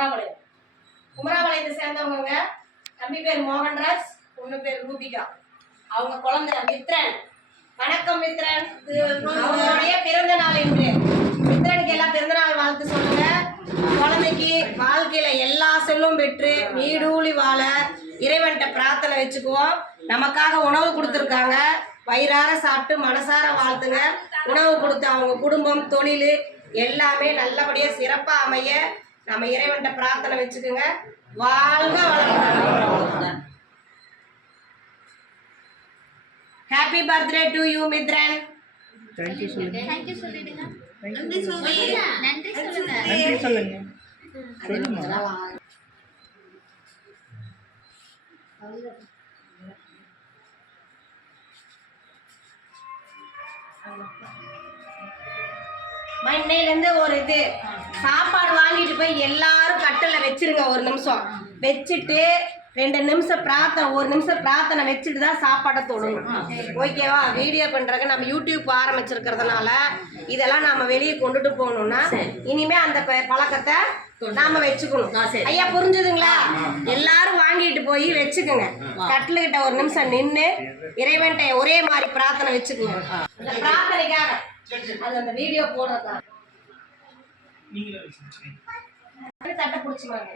குமராபாளையம். குமராபாளையத்தை சேர்ந்தவங்க. தம்பி பேர் மோகன்ராஜ், பொண்ணு பேர் ரூபிகா. அவங்க குழந்தை மித்ரன். வணக்கம் மித்ரன். அவங்களுடைய பிறந்த நாள் இன்று. மித்ரனுக்கு எல்லாம் பிறந்த நாள் வாழ்த்து சொல்லுங்க. குழந்தைக்கு வாழ்க்கையில எல்லா செல்லும் பெற்று நீடூழி வாழ இறைவன்கிட்ட பிரார்த்தனை வச்சுக்குவோம். நமக்காக உணவு கொடுத்துருக்காங்க. வயிறார சாப்பிட்டு மனசார வாழ்த்துங்க. உணவு கொடுத்து அவங்க குடும்பம் தொழில் எல்லாமே நல்லபடியாக சிறப்பாக அமைய நம்ம இறைவன்கிட்ட பிரார்த்தனை வச்சுக்கோங்க. வாழ்க வளமுடன். Happy birthday to you Mithran. Thank you சொல்லுங்க. தேங்க் யூ சொல்லிடுங்க. நன்றி சொல்லுங்க. நன்றி சொல்லுங்க. நன்றி சொல்லுங்க. சொல்லுங்க. மண்ணையிலேருந்து ஒரு இது சாப்பாடு வாங்கிட்டு போய் எல்லாரும் கட்டில் வச்சிருங்க. ஒரு நிமிஷம் வச்சுட்டு 2 நிமிஷம் பிரார்த்தனை, 1 நிமிஷம் பிரார்த்தனை வச்சுட்டு தான் சாப்பாடை தொடணும். ஓகேவா? வீடியோ பண்ணுறக்க நம்ம யூடியூப் ஆரம்பிச்சிருக்கிறதுனால இதெல்லாம் நம்ம வெளியே கொண்டுட்டு போகணும்னா இனிமே அந்த பழக்கத்தை நாம வச்சுக்கணும். ஐயா புரிஞ்சுதுங்களா? எல்லாரும் வாங்கிட்டு போய் வச்சுக்கோங்க. கட்டிலுக்கிட்ட 1 நிமிஷம் நின்று இறைவன்கிட்ட ஒரே மாதிரி பிரார்த்தனை வச்சுக்கோங்க. அந்த பிரார்த்தனைக்காக அது அந்த வீடியோ போடுறதா தட்டை பிடிச்சுமாங்க.